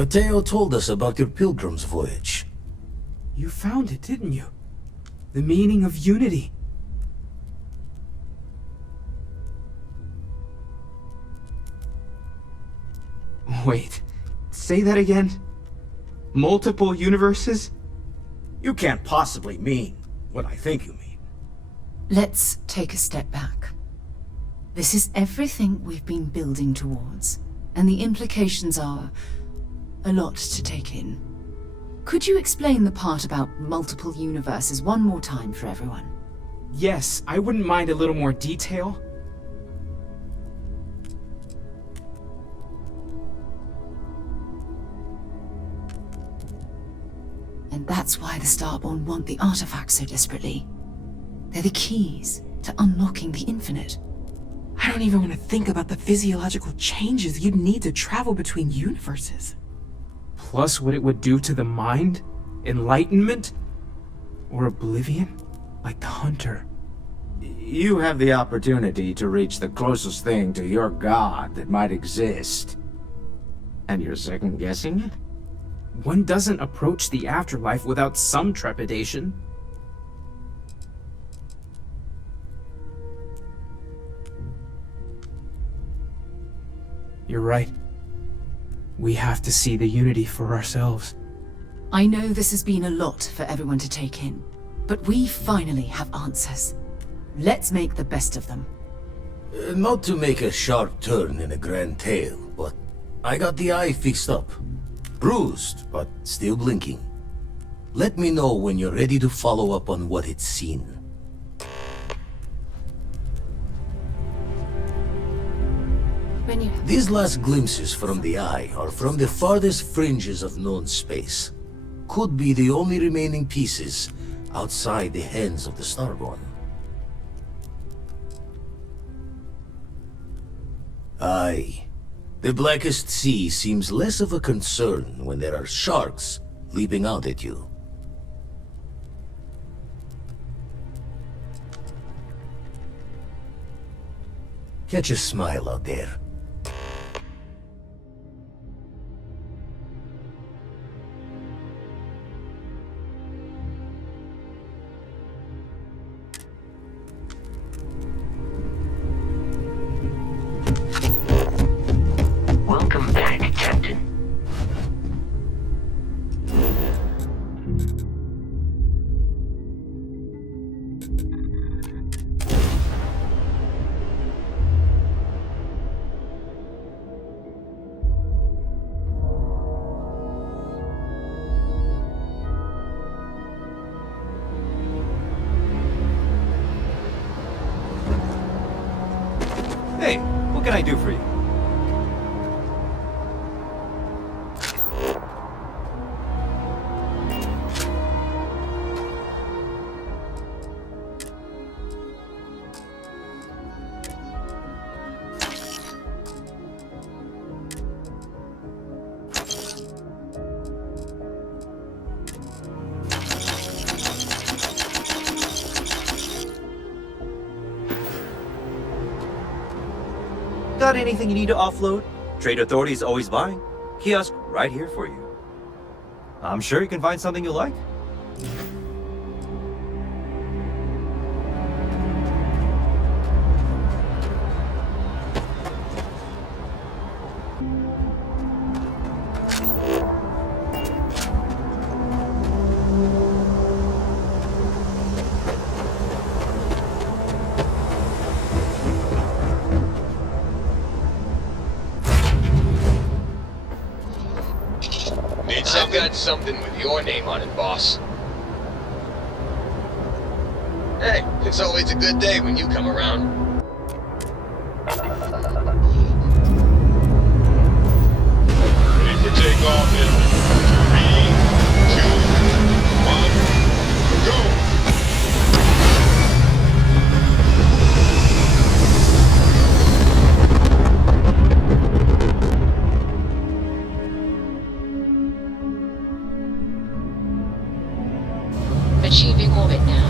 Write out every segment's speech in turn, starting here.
Mateo told us about your pilgrim's voyage. You found it, didn't you? The meaning of unity. Wait, say that again? Multiple universes? You can't possibly mean what I think you mean. Let's take a step back. This is everything we've been building towards, and the implications are a lot to take in. Could you explain the part about multiple universes one more time for everyone? Yes, I wouldn't mind a little more detail. And that's why the Starborn want the artifacts so desperately. They're the keys to unlocking the infinite. I don't even want to think about the physiological changes you'd need to travel between universes. Plus what it would do to the mind? Enlightenment? Or oblivion? Like the Hunter. You have the opportunity to reach the closest thing to your god that might exist. And you're second-guessing it? One doesn't approach the afterlife without some trepidation. You're right. We have to see the unity for ourselves. I know this has been a lot for everyone to take in, but we finally have answers. Let's make the best of them. Not to make a sharp turn in a grand tale, but I got the eye fixed up. Bruised, but still blinking. Let me know when you're ready to follow up on what it's seen. These last glimpses from the eye are from the farthest fringes of known space. Could be the only remaining pieces outside the hands of the Starborn. Aye. The Blackest Sea seems less of a concern when there are sharks leaping out at you. Catch a smile out there. Welcome back, Captain. Hey, what can I do for you? Got anything you need to offload? Trade Authority's always buying. Kiosk right here for you. I'm sure you can find something you like. I've got something with your name on it, boss. Hey, it's always a good day when you come around. Ready for takeoff in 3, 2, 1, go! Achieving orbit now.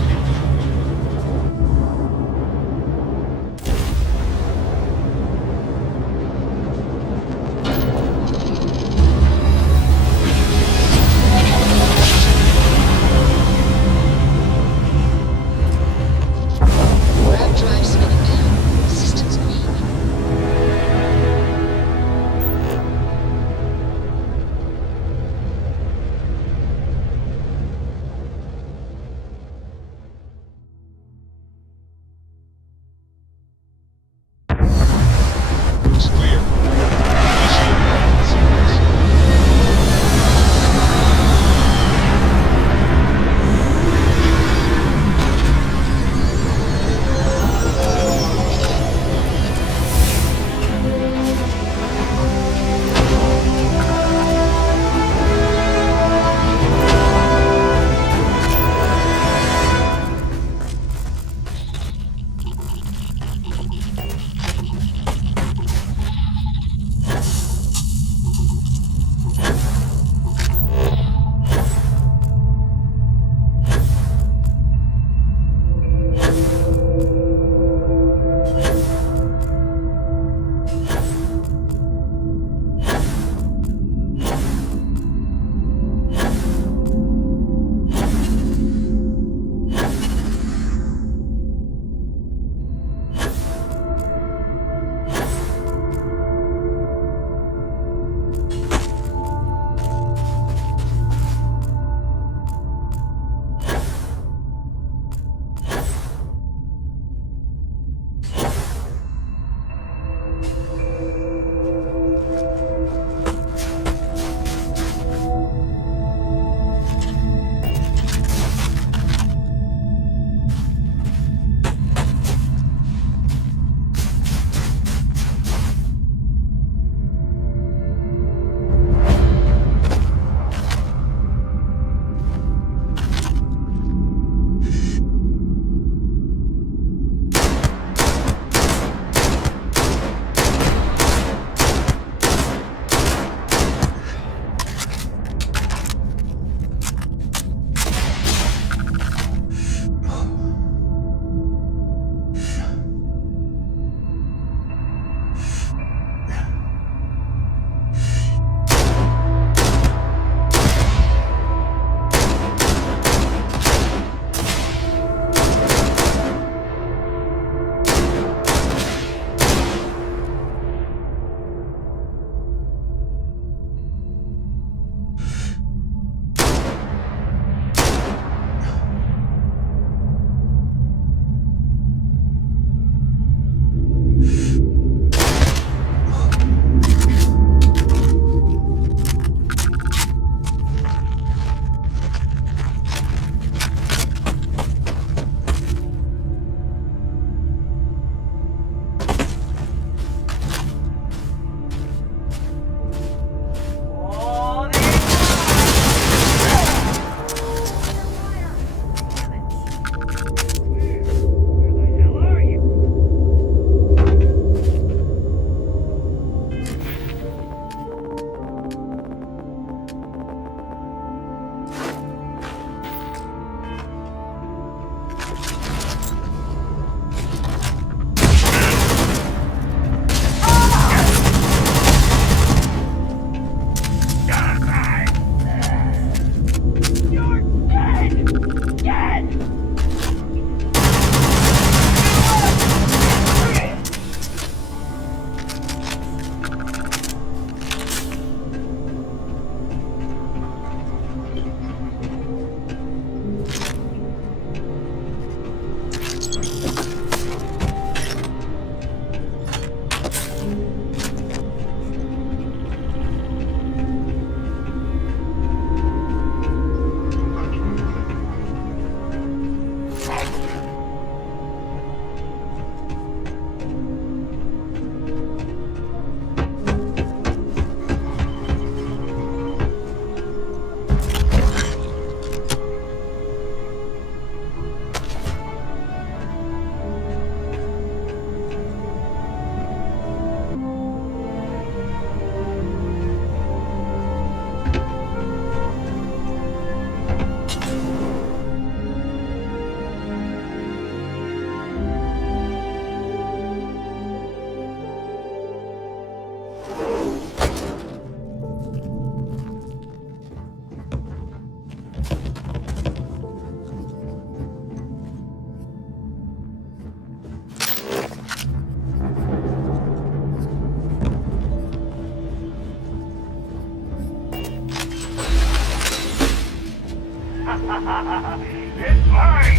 It's mine!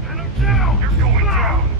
Pin him down! You're going down!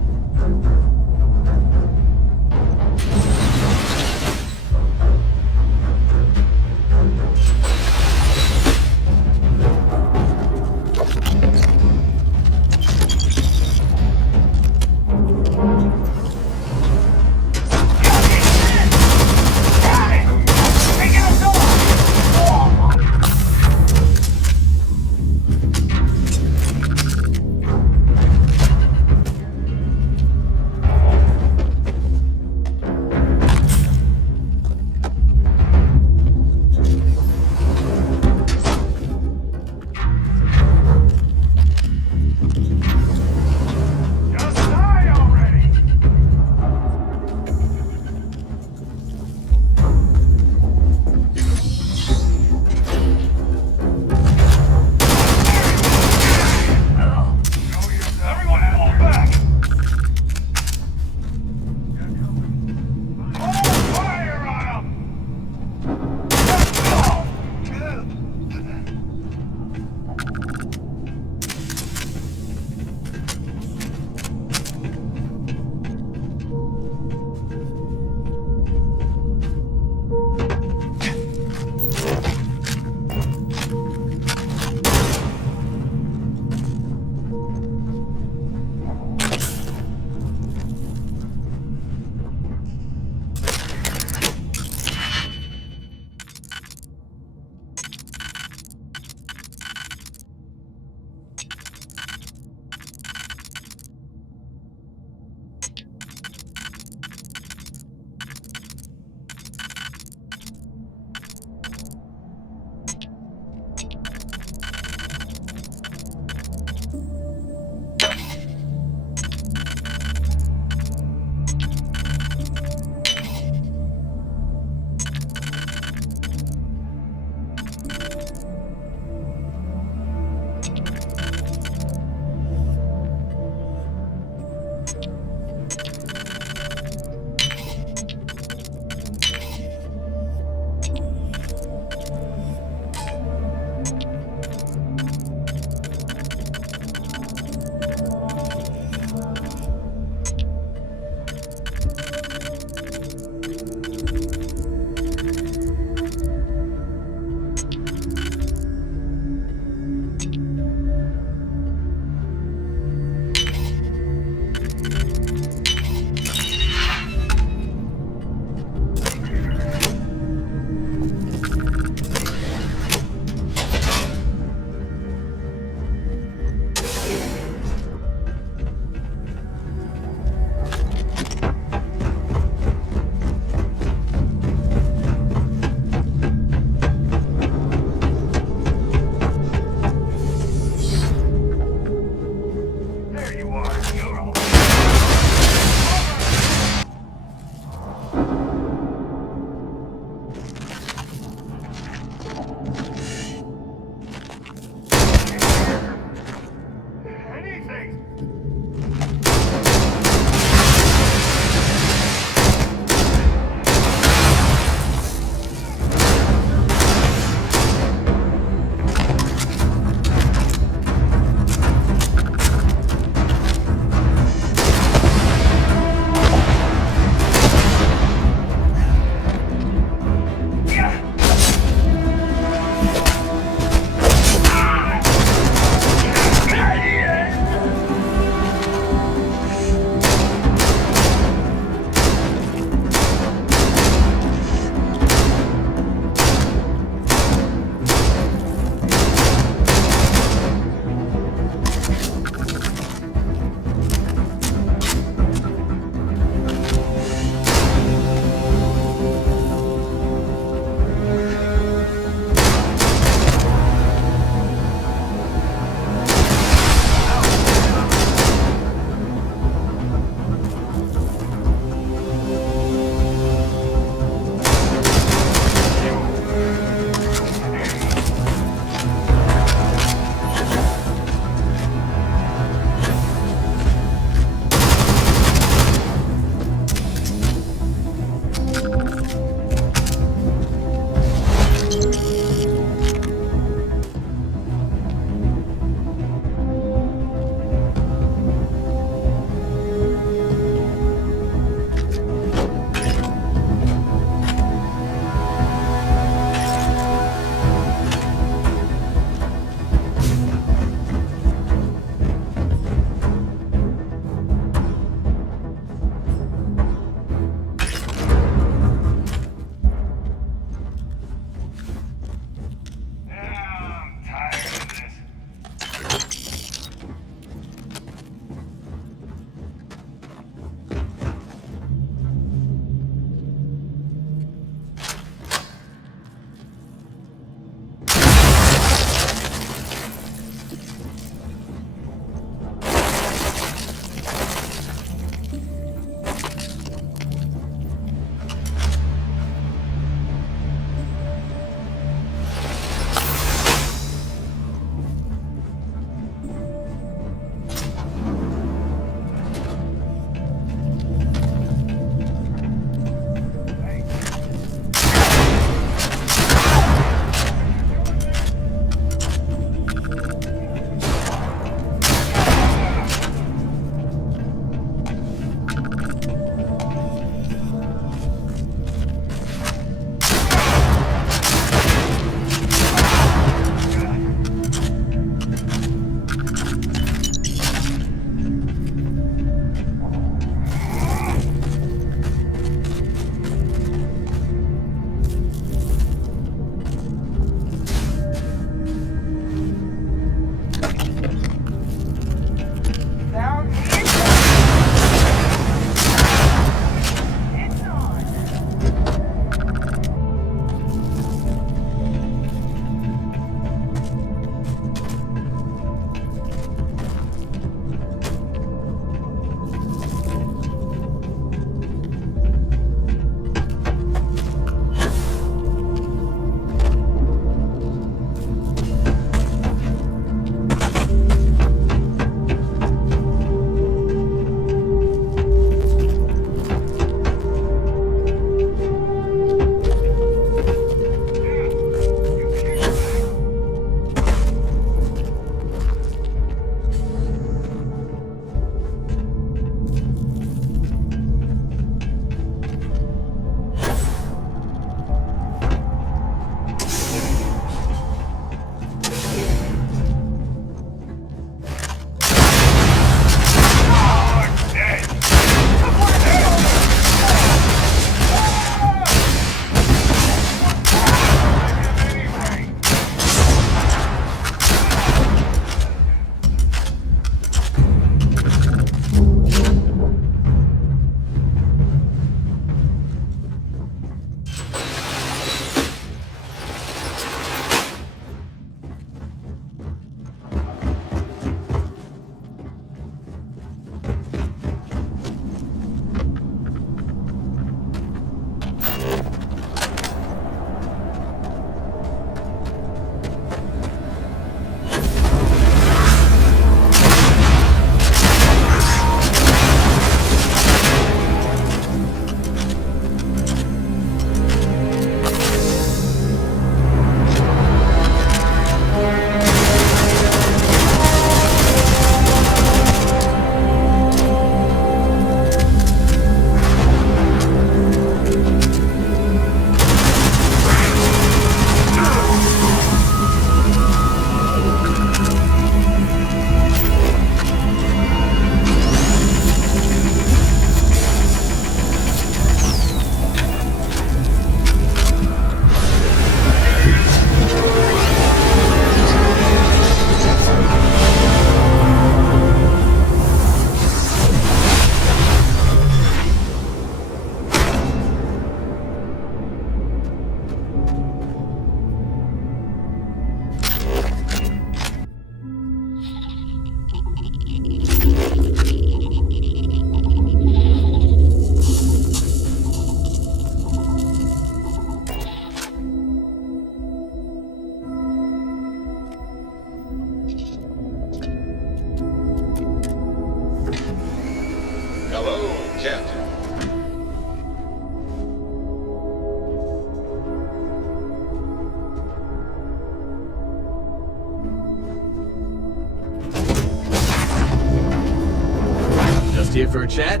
for a chat?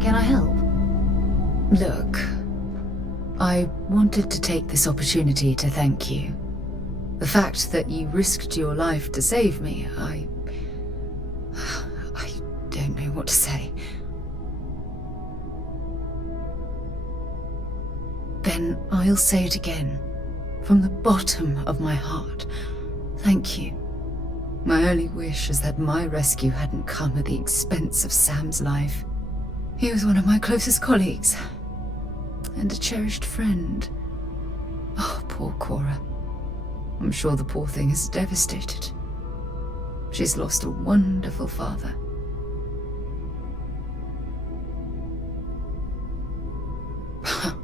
Can I help? Look, I wanted to take this opportunity to thank you. The fact that you risked your life to save me, I don't know what to say. Then I'll say it again, from the bottom of my heart. Thank you. My only wish is that my rescue hadn't come at the expense of Sam's life. He was one of my closest colleagues, and a cherished friend. Oh, poor Cora. I'm sure the poor thing is devastated. She's lost a wonderful father.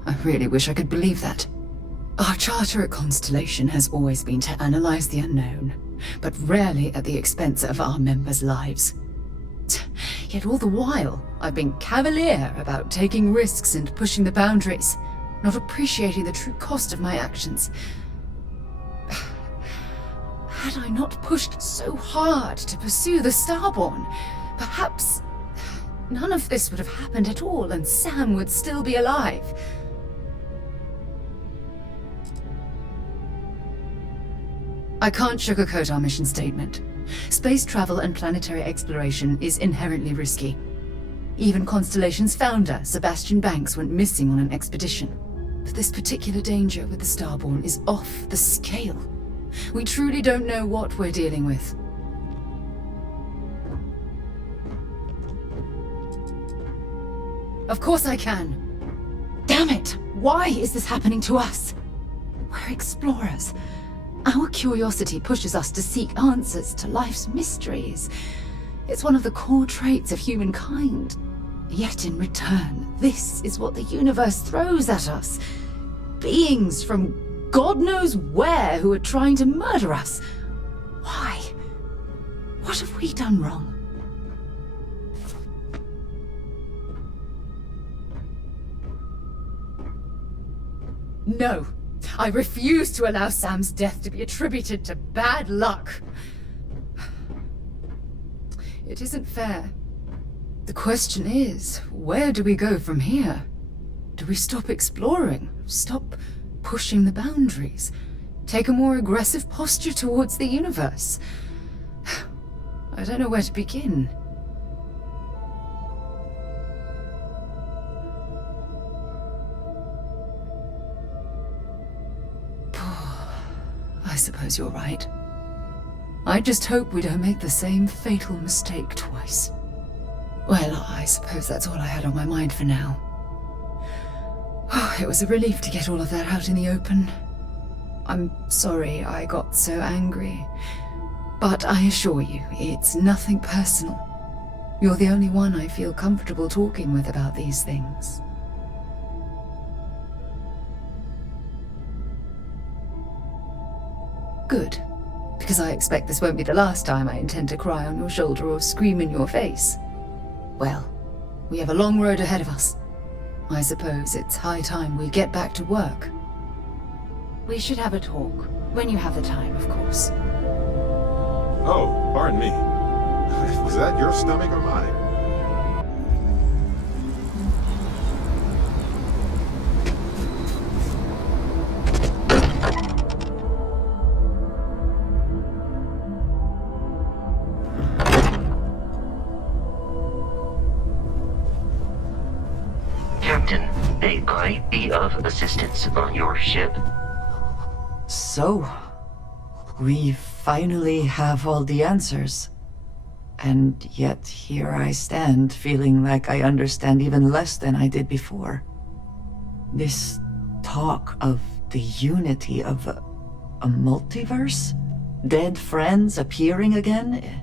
I really wish I could believe that. Our charter at Constellation has always been to analyze the unknown, but rarely at the expense of our members' lives. Yet all the while, I've been cavalier about taking risks and pushing the boundaries, not appreciating the true cost of my actions. Had I not pushed so hard to pursue the Starborn, perhaps none of this would have happened at all and Sam would still be alive. I can't sugarcoat our mission statement. Space travel and planetary exploration is inherently risky. Even Constellation's founder, Sebastian Banks, went missing on an expedition. But this particular danger with the Starborn is off the scale. We truly don't know what we're dealing with. Of course I can. Damn it! Why is this happening to us? We're explorers. Our curiosity pushes us to seek answers to life's mysteries. It's one of the core traits of humankind. Yet in return, this is what the universe throws at us. Beings from God knows where who are trying to murder us. Why? What have we done wrong? No. I refuse to allow Sam's death to be attributed to bad luck. It isn't fair. The question is, where do we go from here? Do we stop exploring? Stop pushing the boundaries? Take a more aggressive posture towards the universe? I don't know where to begin. I suppose you're right. I just hope we don't make the same fatal mistake twice. Well, I suppose that's all I had on my mind for now. It was a relief to get all of that out in the open. I'm sorry I got so angry. But I assure you, it's nothing personal. You're the only one I feel comfortable talking with about these things. Good, because I expect this won't be the last time I intend to cry on your shoulder or scream in your face. Well, we have a long road ahead of us. I suppose it's high time we get back to work. We should have a talk, when you have the time, of course. Oh, pardon me. Was that your stomach or mine? Captain, may I be of assistance on your ship? So, we finally have all the answers. And yet here I stand, feeling like I understand even less than I did before. This talk of the unity of a multiverse? Dead friends appearing again?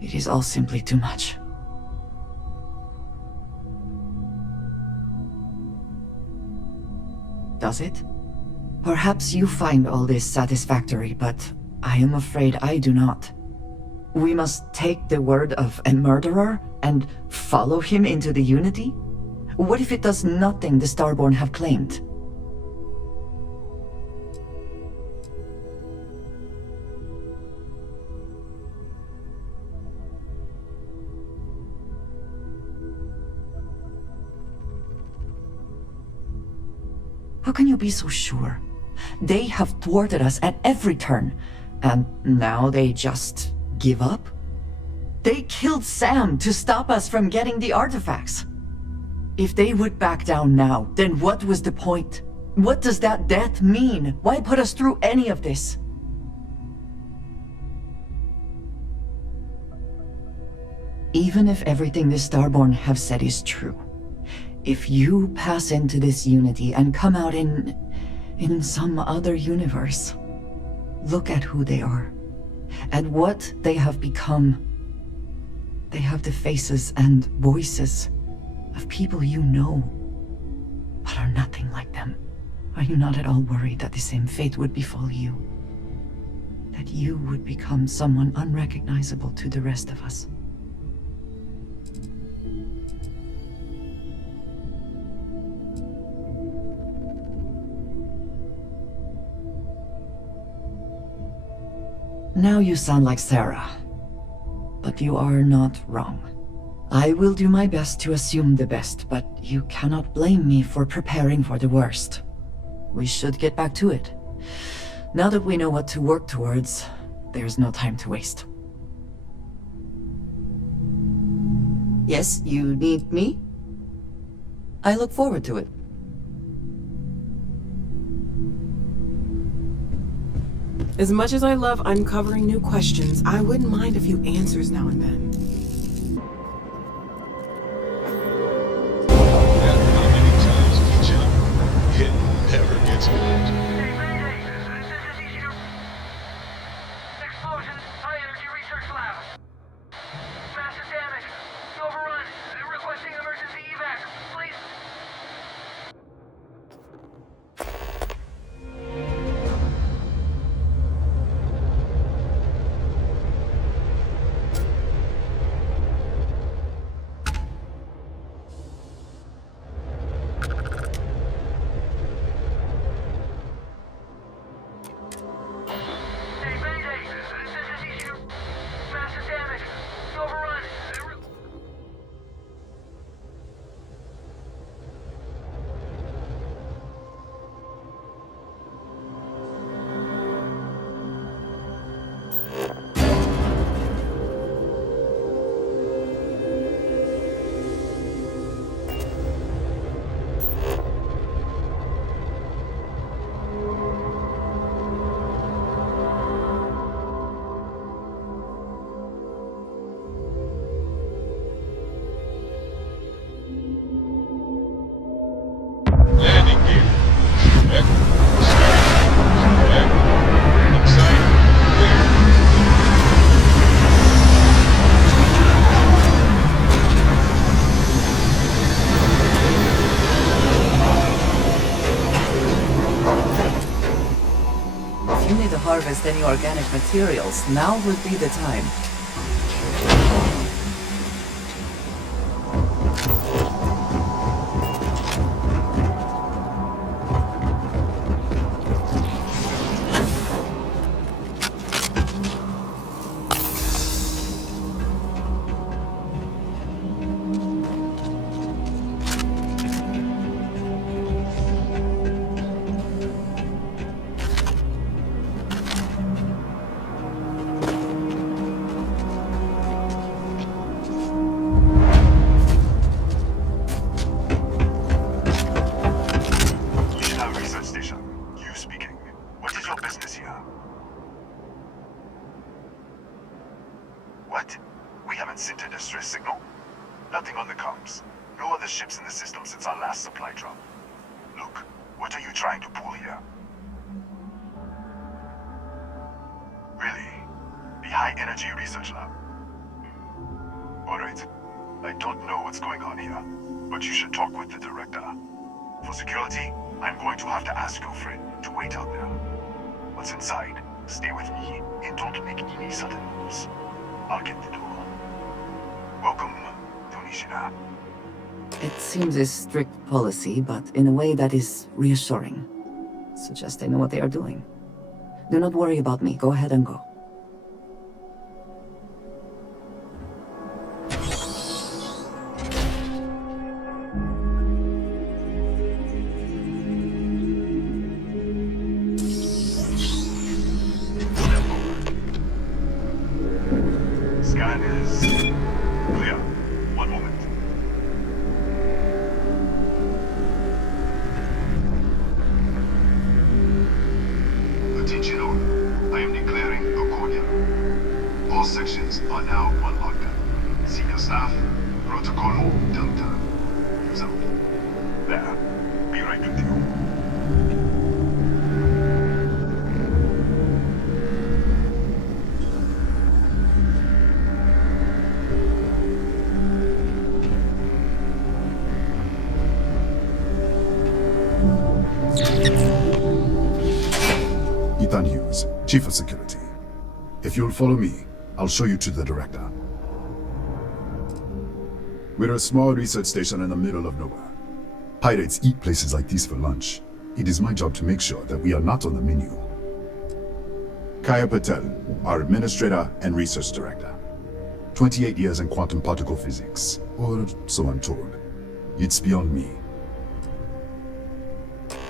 It is all simply too much. Does it? Perhaps you find all this satisfactory, but I am afraid I do not. We must take the word of a murderer and follow him into the Unity? What if it does nothing the Starborn have claimed? can you be so sure? They have thwarted us at every turn, and now they just give up? They killed Sam to stop us from getting the artifacts. If they would back down now, then what was the point? What does that death mean? Why put us through any of this? Even if everything the Starborn have said is true, if you pass into this unity and come out in some other universe, look at who they are, and what they have become. They have the faces and voices of people you know, but are nothing like them. Are you not at all worried that the same fate would befall you? That you would become someone unrecognizable to the rest of us? Now you sound like Sarah. But you are not wrong. I will do my best to assume the best, but you cannot blame me for preparing for the worst. We should get back to it. Now that we know what to work towards, there's no time to waste. Yes, you need me? I look forward to it. As much as I love uncovering new questions, I wouldn't mind a few answers now and then. How many times we jump, it never gets old. Explosions, high energy research lab. Massive damage. Overrun. Requesting emergency evac. Please. Landing gear. Check. Start. Check. Inside. Clear. If you need to harvest any organic materials, now would be the time. It seems a strict policy, but in a way that is reassuring. Suggests they know what they are doing. Do not worry about me. Go ahead and go. Clear. One moment. Attention all. I am declaring a cordial. All sections are now on lockdown. Senior staff, protocol Delta. Use out. There. Be right with you. Ethan Hughes, Chief of Security. If you'll follow me, I'll show you to the director. We're a small research station in the middle of nowhere. Pirates eat places like these for lunch. It is my job to make sure that we are not on the menu. Kaya Patel, our Administrator and Research Director. 28 years in quantum particle physics, or so I'm told. It's beyond me.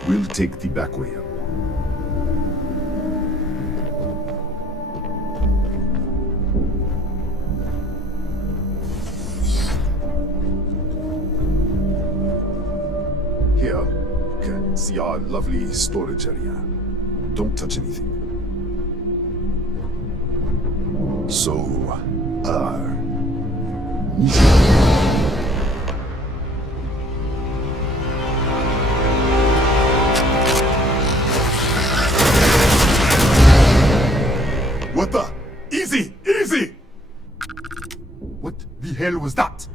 We'll take the back way up. Here, you can see our lovely storage area. Don't touch anything. So, What the? Easy! Easy! What the hell was that?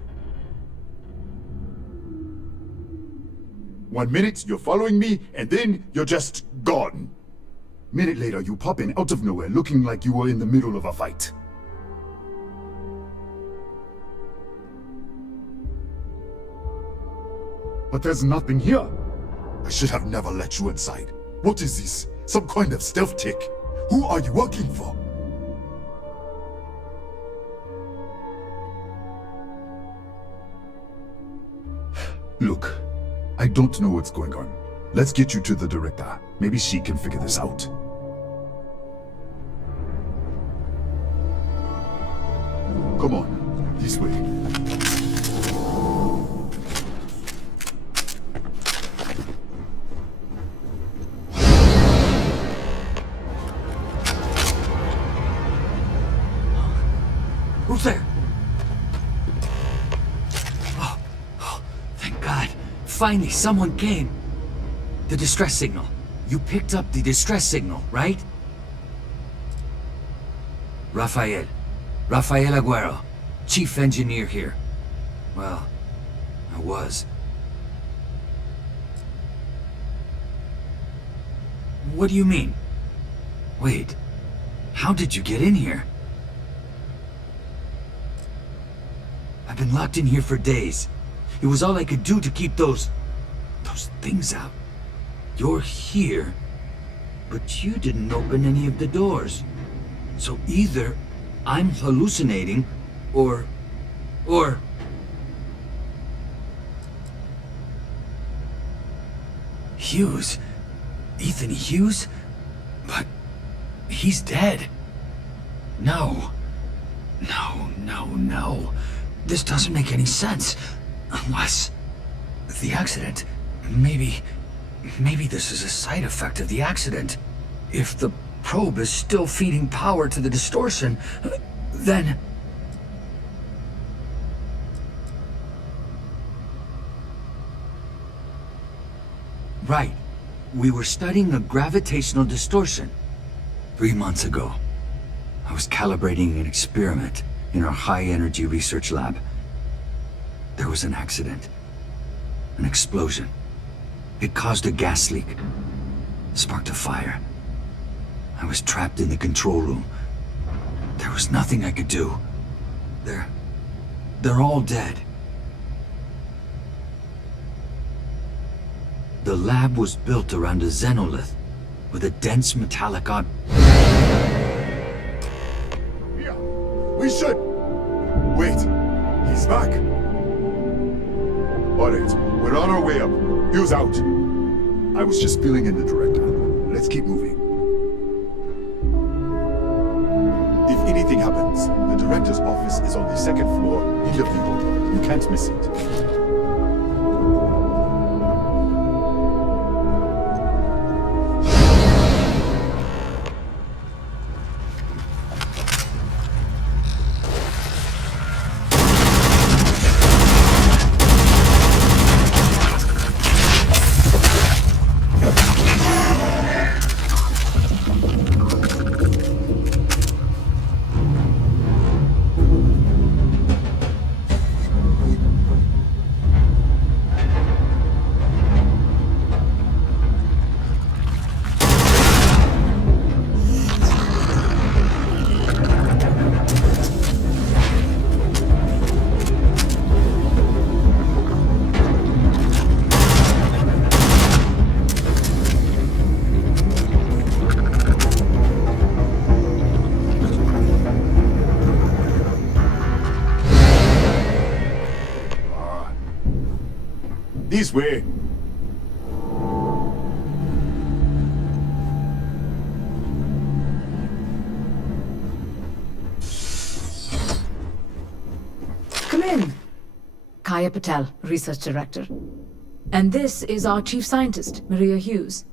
1 minute, you're following me, and then you're just gone. Minute later, you pop in out of nowhere looking like you were in the middle of a fight. But there's nothing here. I should have never let you inside. What is this? Some kind of stealth tick? Who are you working for? Look, I don't know what's going on. Let's get you to the director. Maybe she can figure this out. Come on, this way. Who's there? Oh, thank God. Finally, someone came. The distress signal. You picked up the distress signal, right? Rafael Aguero, chief engineer here. Well, I was. What do you mean? Wait, how did you get in here? I've been locked in here for days. It was all I could do to keep those things out. You're here, but you didn't open any of the doors. So either I'm hallucinating, or... Hughes? Ethan Hughes? But he's dead. No. This doesn't make any sense. Unless... the accident. Maybe this is a side effect of the accident. If the probe is still feeding power to the distortion, then... Right. We were studying a gravitational distortion. 3 months ago, I was calibrating an experiment in our high-energy research lab. There was an accident. An explosion. It caused a gas leak. Sparked a fire. I was trapped in the control room. There was nothing I could do. They're all dead. The lab was built around a xenolith with a dense metallic Yeah, we should! Wait, he's back. Alright, we're on our way up. Hughes out. I was just filling in the director. Let's keep moving. If anything happens, the director's office is on the second floor in the building. You can't miss it. This way. Come in. Kaya Patel, Research Director. And this is our Chief Scientist, Maria Hughes.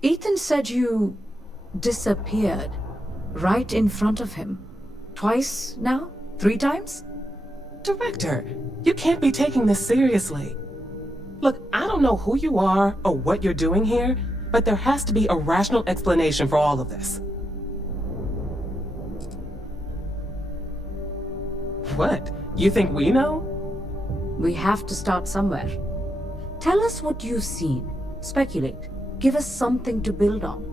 Ethan said you disappeared right in front of him. Twice now? 3 times? Director, you can't be taking this seriously. Look, I don't know who you are or what you're doing here, but there has to be a rational explanation for all of this. What? You think we know? We have to start somewhere. Tell us what you've seen. Speculate. Give us something to build on.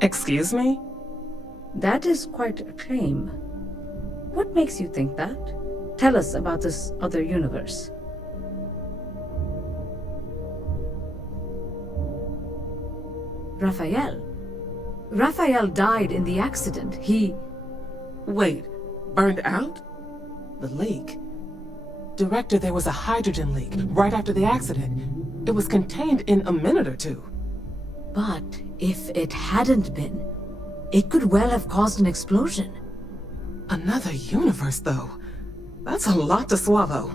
Excuse me? That is quite a claim. What makes you think that? Tell us about this other universe. Raphael. Raphael died in the accident. He... Wait, burned out? The leak. Director, there was a hydrogen leak right after the accident. It was contained in a minute or two. But if it hadn't been, it could well have caused an explosion. Another universe, though. That's a lot to swallow.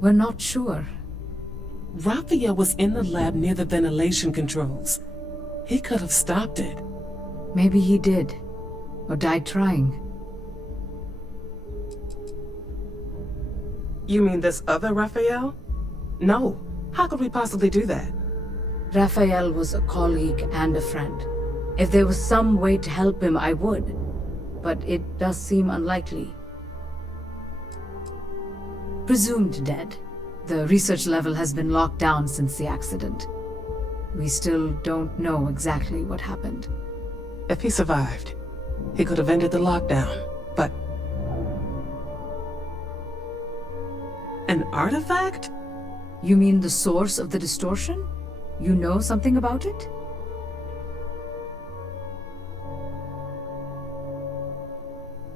We're not sure. Raphael was in the lab near the ventilation controls. He could have stopped it. Maybe he did. Or died trying. You mean this other Raphael? No. How could we possibly do that? Raphael was a colleague and a friend. If there was some way to help him, I would. But it does seem unlikely. Presumed dead. The research level has been locked down since the accident. We still don't know exactly what happened. If he survived, he could have ended the lockdown, but... An artifact? You mean the source of the distortion? You know something about it?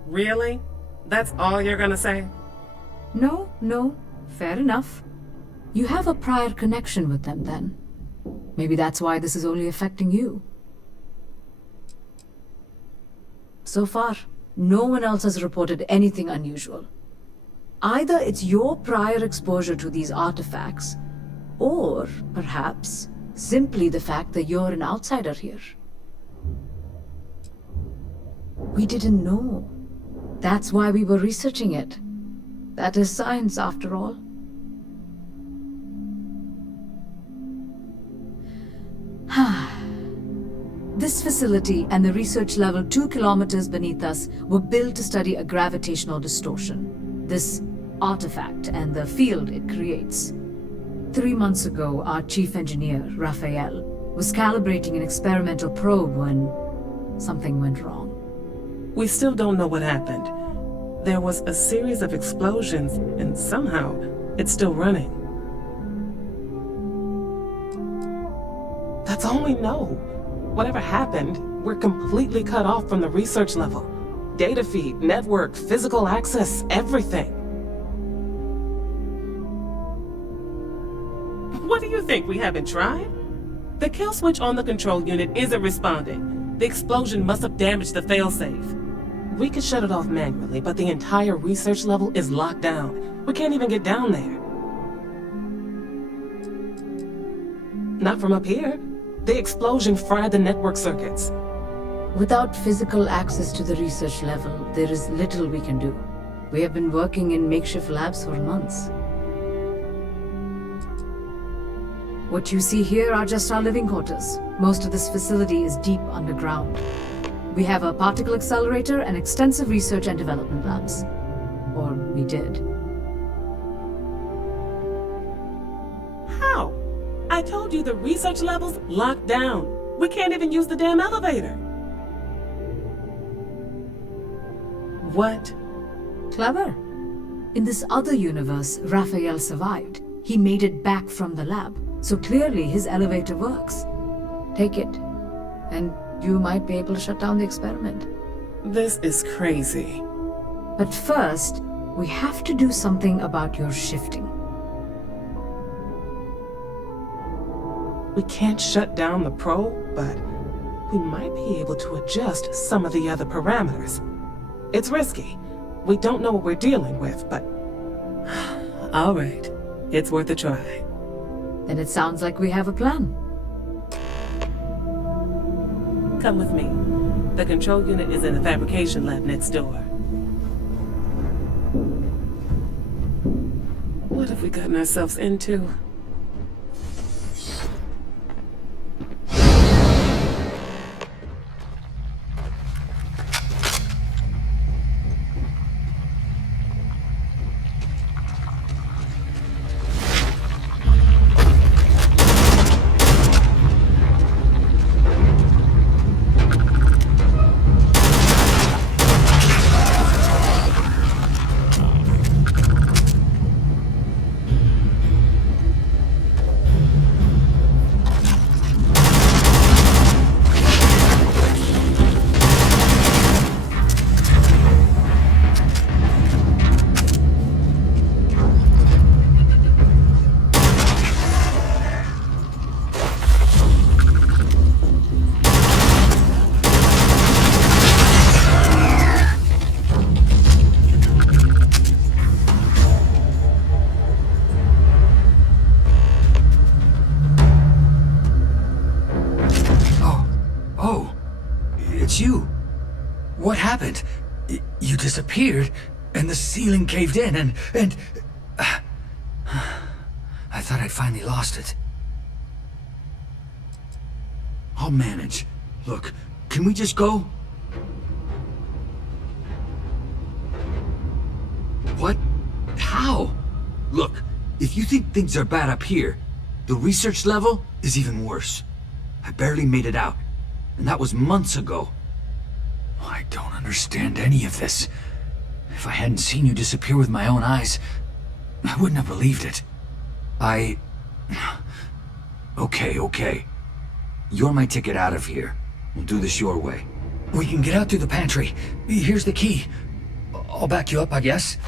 Really? That's all you're gonna say? No. Fair enough. You have a prior connection with them, then. Maybe that's why this is only affecting you. So far, no one else has reported anything unusual. Either it's your prior exposure to these artifacts, or perhaps simply the fact that you're an outsider here. We didn't know. That's why we were researching it. That is science, after all. This facility and the research level 2 kilometers beneath us were built to study a gravitational distortion. This artifact and the field it creates. 3 months ago, our chief engineer, Raphael, was calibrating an experimental probe when something went wrong. We still don't know what happened. There was a series of explosions, and somehow, it's still running. That's all we know. Whatever happened, we're completely cut off from the research level. Data feed, network, physical access, everything. What do you think, we haven't tried? The kill switch on the control unit isn't responding. The explosion must have damaged the failsafe. We could shut it off manually, but the entire research level is locked down. We can't even get down there. Not from up here. The explosion fried the network circuits. Without physical access to the research level, there is little we can do. We have been working in makeshift labs for months. What you see here are just our living quarters. Most of this facility is deep underground. We have a particle accelerator and extensive research and development labs. Or we did. How? I told you the research level's locked down. We can't even use the damn elevator. What? Clever. In this other universe, Raphael survived. He made it back from the lab, so clearly his elevator works. Take it, and you might be able to shut down the experiment. This is crazy. But first, we have to do something about your shifting. We can't shut down the probe, but we might be able to adjust some of the other parameters. It's risky. We don't know what we're dealing with, but... All right. It's worth a try. Then it sounds like we have a plan. Come with me. The control unit is in the fabrication lab next door. What have we gotten ourselves into? What happened? You disappeared, and the ceiling caved in, and... I thought I'd finally lost it. I'll manage. Look, can we just go? What? How? Look, if you think things are bad up here, the research level is even worse. I barely made it out, and that was months ago. I don't understand any of this. If I hadn't seen you disappear with my own eyes, I wouldn't have believed it. Okay. You're my ticket out of here. We'll do this your way. We can get out through the pantry. Here's the key. I'll back you up, I guess.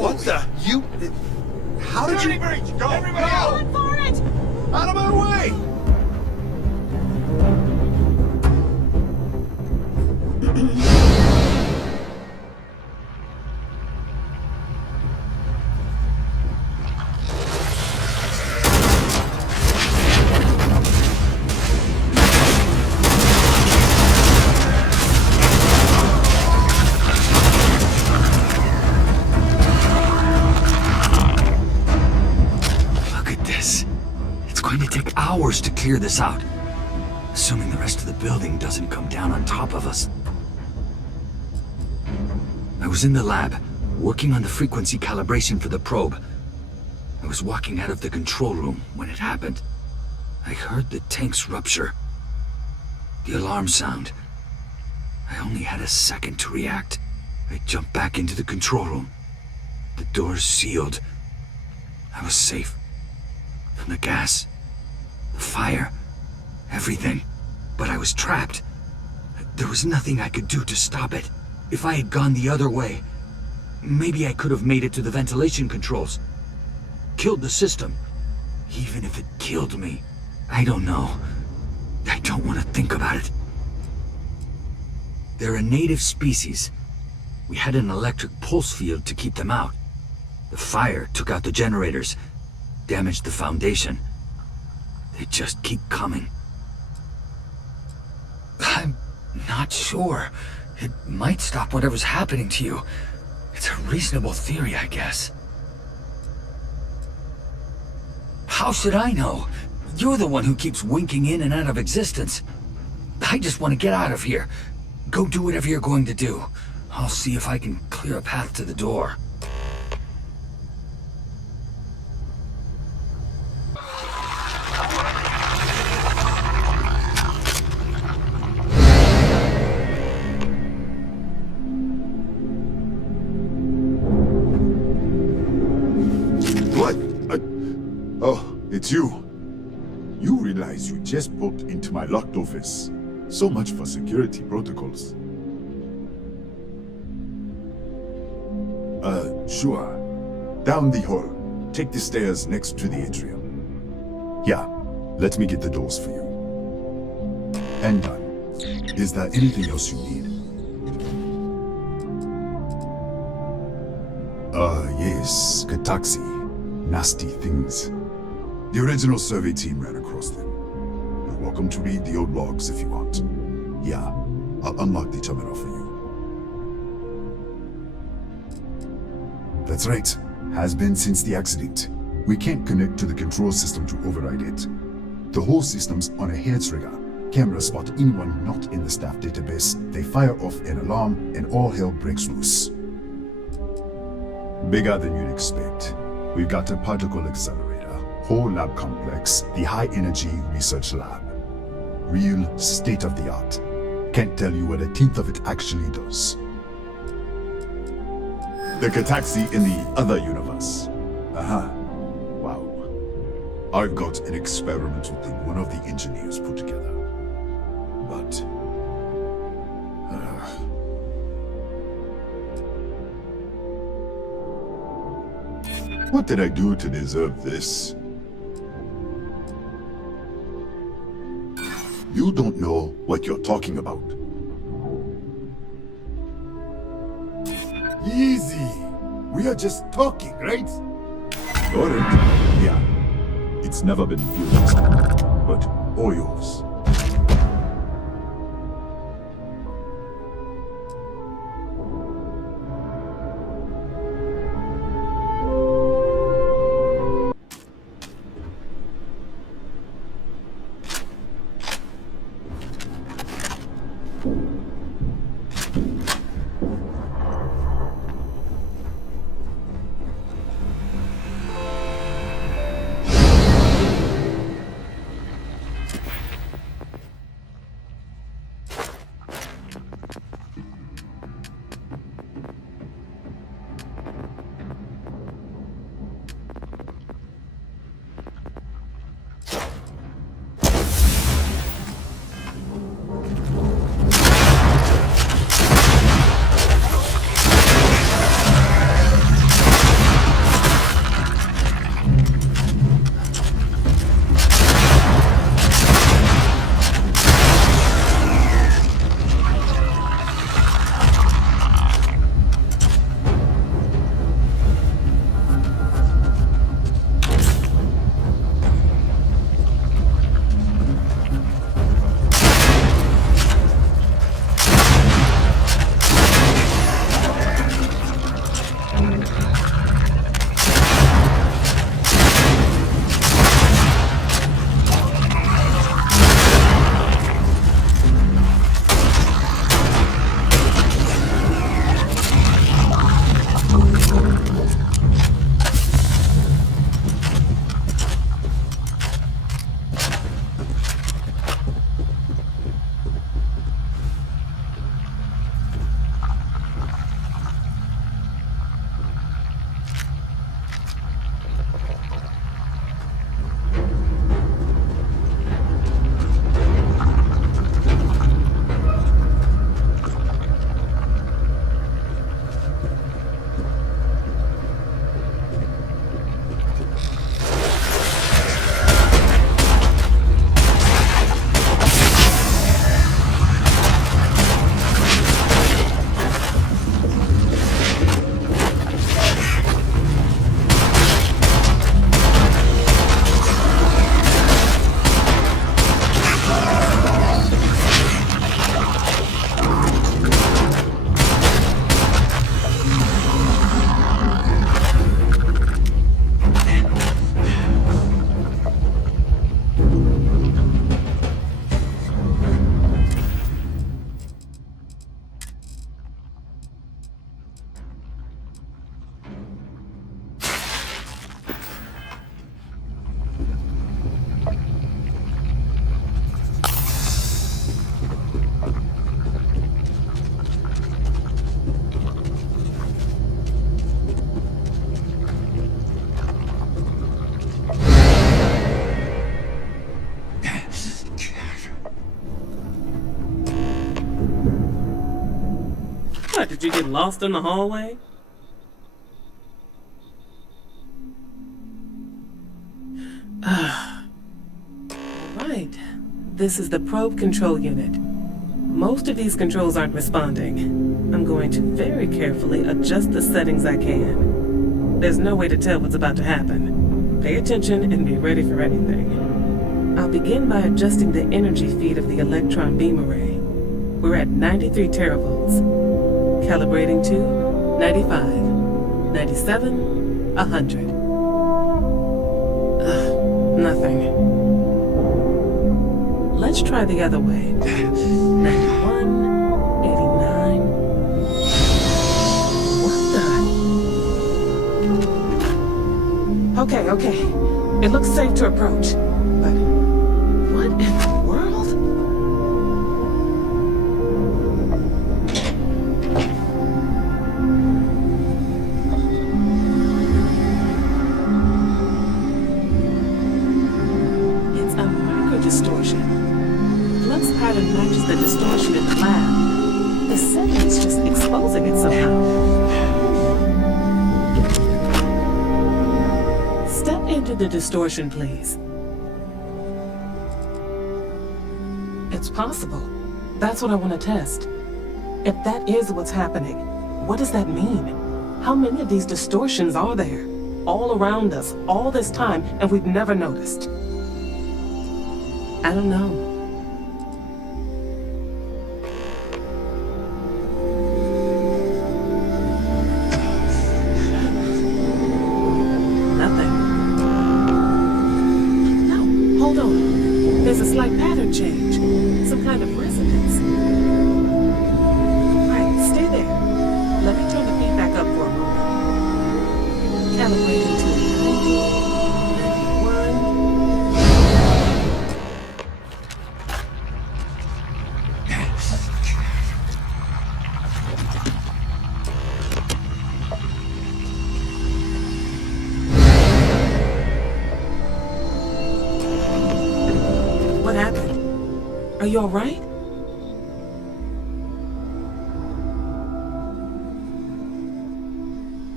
What the? You... How did you... Go! Everybody out! Going for it! Out of my way! Hours to clear this out, assuming the rest of the building doesn't come down on top of us. I was in the lab, working on the frequency calibration for the probe. I was walking out of the control room when it happened. I heard the tanks rupture. The alarm sound. I only had a second to react. I jumped back into the control room. The doors sealed. I was safe. From the gas, the fire, everything. But I was trapped. There was nothing I could do to stop it. If I had gone the other way, maybe I could have made it to the ventilation controls. Killed the system. Even if it killed me. I don't know. I don't want to think about it. They're a native species. We had an electric pulse field to keep them out. The fire took out the generators, damaged the foundation. They just keep coming. I'm not sure. It might stop whatever's happening to you. It's a reasonable theory, I guess. How should I know? You're the one who keeps winking in and out of existence. I just want to get out of here. Go do whatever you're going to do. I'll see if I can clear a path to the door. What? Oh, it's you. You realize you just walked into my locked office. So much for security protocols. Sure. Down the hall. Take the stairs next to the atrium. Yeah, let me get the doors for you. And done. Is there anything else you need? Yes, Kataxi. Nasty things. The original survey team ran across them. You're welcome to read the old logs if you want. Yeah, I'll unlock the terminal for you. That's right. Has been since the accident. We can't connect to the control system to override it. The whole system's on a hair trigger. Cameras spot anyone not in the staff database. They fire off an alarm and all hell breaks loose. Bigger than you'd expect. We've got a particle accelerator, whole lab complex, the high energy research lab. Real state of the art. Can't tell you what a tenth of it actually does. The Kataxi in the other universe. Wow. I've got an experimental thing one of the engineers put together. But... what did I do to deserve this? You don't know what you're talking about. Easy. We are just talking, right? Got it. Yeah. It's never been fused, but all yours. What? Did you get lost in the hallway? Right. This is the probe control unit. Most of these controls aren't responding. I'm going to very carefully adjust the settings I can. There's no way to tell what's about to happen. Pay attention and be ready for anything. I'll begin by adjusting the energy feed of the electron beam array. We're at 93 teravolts. Calibrating to 95, 97, 100. Nothing. Let's try the other way. 91, 89. What the? Okay. It looks safe to approach. But what in the world? It's a micro-distortion. Flux pattern matches the distortion in the lab. The setting is just exposing it somehow. Step into the distortion, please. It's possible. That's what I want to test. If that is what's happening, what does that mean? How many of these distortions are there? All around us, all this time, and we've never noticed. I don't know. Nothing. No, hold on. There's a slight pattern change. Some kind of resonance. Right, stay there. Let me turn the feedback up for a moment. Calibrating to 90, 91. What happened? Are you all right?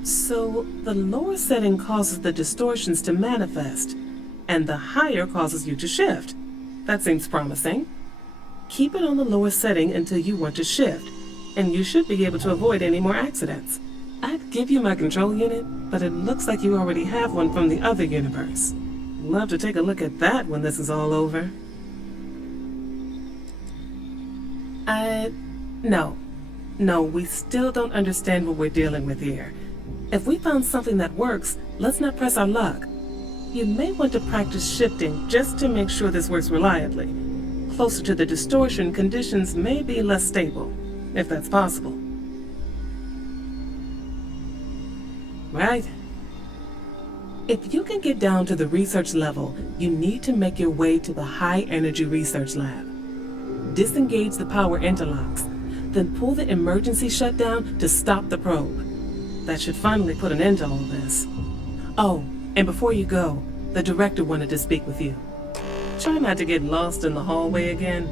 So, the lower setting causes the distortions to manifest, and the higher causes you to shift. That seems promising. Keep it on the lower setting until you want to shift, and you should be able to avoid any more accidents. I'd give you my control unit, but it looks like you already have one from the other universe. Love to take a look at that when this is all over. No, we still don't understand what we're dealing with here. If we found something that works, let's not press our luck. You may want to practice shifting just to make sure this works reliably. Closer to the distortion, conditions may be less stable, if that's possible. Right? If you can get down to the research level, you need to make your way to the high-energy research lab. Disengage the power interlocks, then pull the emergency shutdown to stop the probe. That should finally put an end to all this. Oh, and before you go, the director wanted to speak with you. Try not to get lost in the hallway again.